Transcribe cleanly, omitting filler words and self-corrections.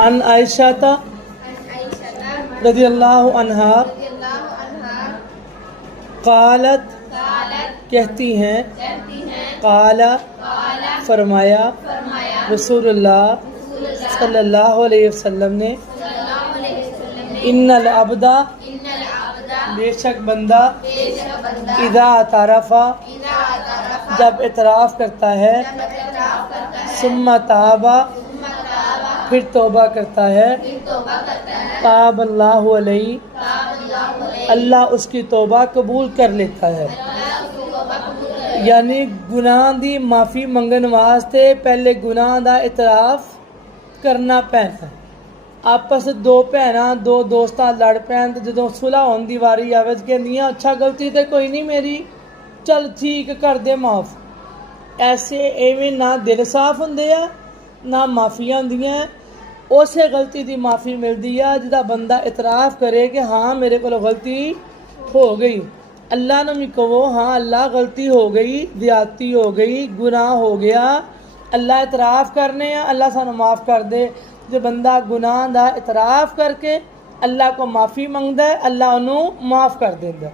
عن عائشہ رضی اللہ عنہا قالت کہتی ہیں قال فرمایا رسول اللہ صلی اللہ علیہ وسلم نے ان العبد بے شک بندہ اذا اعترف جب اعتراف کرتا ہے ثم تاب پھر توبہ کرتا ہے تاب اللہ علیہ اللہ اس کی توبہ قبول کر لیتا ہے. یعنی گناہ دی معافی منگن واسطے پہلے گناہ دا اعتراف کرنا پینا. آپس دو بھیناں دو دوستاں لڑ پین تے جدوں صلح ہون دی واری آوے تے کہندیاں اچھا غلطی تے کوئی نہیں میری چل ٹھیک کر دے معاف. ایسے ایویں نہ دل صاف ہوندے آ نہ معافیاں ہوندیاں. اسے غلطی دی معافی ملدی ہے جدا بندہ اعتراف کرے کہ ہاں میرے کو غلطی ہو گئی. اللہ نے بھی کہو ہاں اللہ غلطی ہو گئی زیادتی ہو گئی گناہ ہو گیا اللہ اعتراف کرنے ہیں اللہ سانو معاف کر دے. جو بندہ گناہ دا اعتراف کر کے اللہ کو معافی منگدا ہے اللہ انہوں معاف کر دیندا.